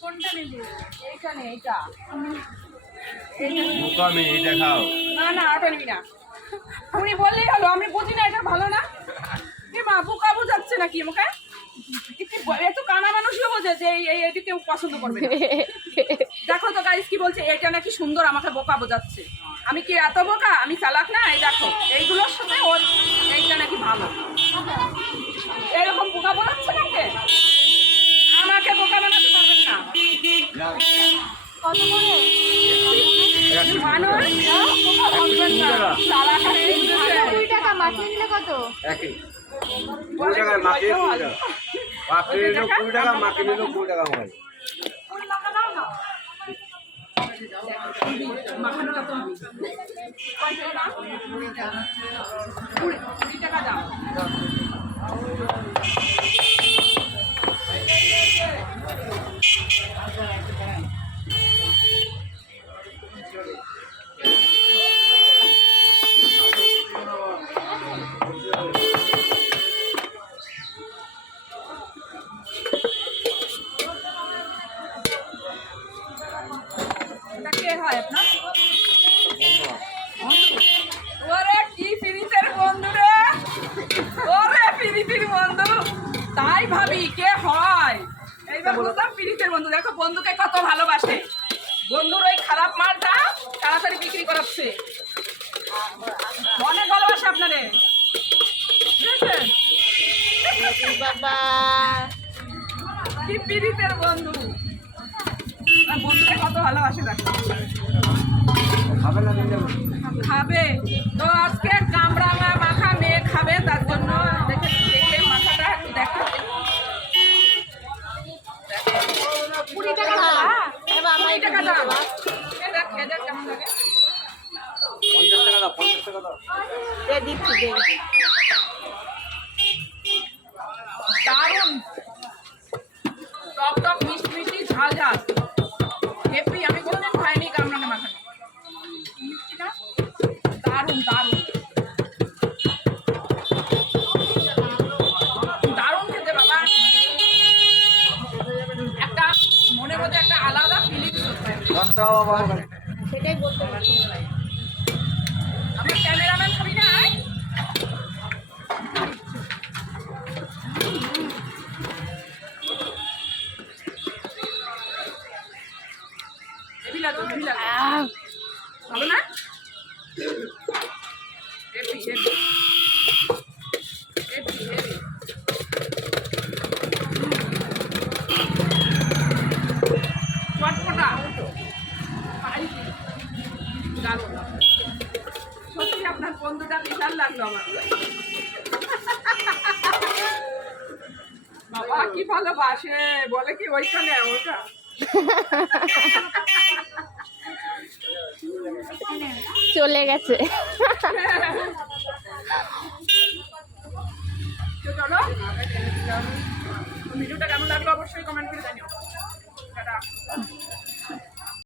কোনটা নেব এইখানে এইটা বোকামি এটা খাও না না ওটা নিবি না। উনি বললেই হলো আমি বুঝি না এটা ভালো না। এ মা বোকা বোঝাচ্ছে নাকি আমাকে? এত কানা মানুষও বোঝে যে এই- এই এটি কেউ পছন্দ করবে দেখো তো গাইস কি বলছে? এটা নাকি সুন্দর আমাকে বোকা বোঝাচ্ছে। আমি কি এত বোকা? আমি চালাক না? এই দেখো এইগুলোর সাথে ওর এইটা নাকি ভালো এরকম বোকা বোঝাচ্ছে নাকি আমাকে বোকা বানাতে পারবেন না এই বুঝেছে। কুড়ি টাকা মাছিয়ে নিলে কত কুড়ি টাকা মাকে কুড়ি টাকা মাকে নিল কুড়ি টাকা মাকে কুড়ি টাকা মোবাইল কে হয় আপনার? ওরে কি পিরিতের বন্ধু রে? ওরে পিরিতির বন্ধু। তাই ভাবি কে হয়? এইবার বুঝলাম পিরিতের বন্ধু। দেখো বন্ধুকে কত ভালোবাসে। বন্ধুর ওই খারাপ মালটা তাড়াতাড়ি বিক্রি করাচ্ছে। অনেক ভালোবাসে আপনারে। বাবা। কি পিরিতের বন্ধু। ভালোবাসে দেখো। খাবে না নিলে খাবে। তো আজকে কামরাঙা মাখা মেয়ে খাবে তার জন্য দেখে দেখে মাথাটা একটু দেখা। কুড়ি টাকা কুড়ি দাম খেয়ে দেখ কেমন লাগে। পঞ্চাশ টাকা দাও পঞ্চাশ টাকা দাও। দিচ্ছি দারুণ। হচ্ছে দশ সেটাই বলতে পারছি আমি ক্যামেরাম্যান খাবি না। ভালো না? বিশাল লাগল আমার। বাবা কি ভালোবাসে বলে কি ওইখানে ওটা? চলে গেছে। ভিডিওটা কেমন লাগল অবশ্যই কমেন্ট করে জানিও। টাটা।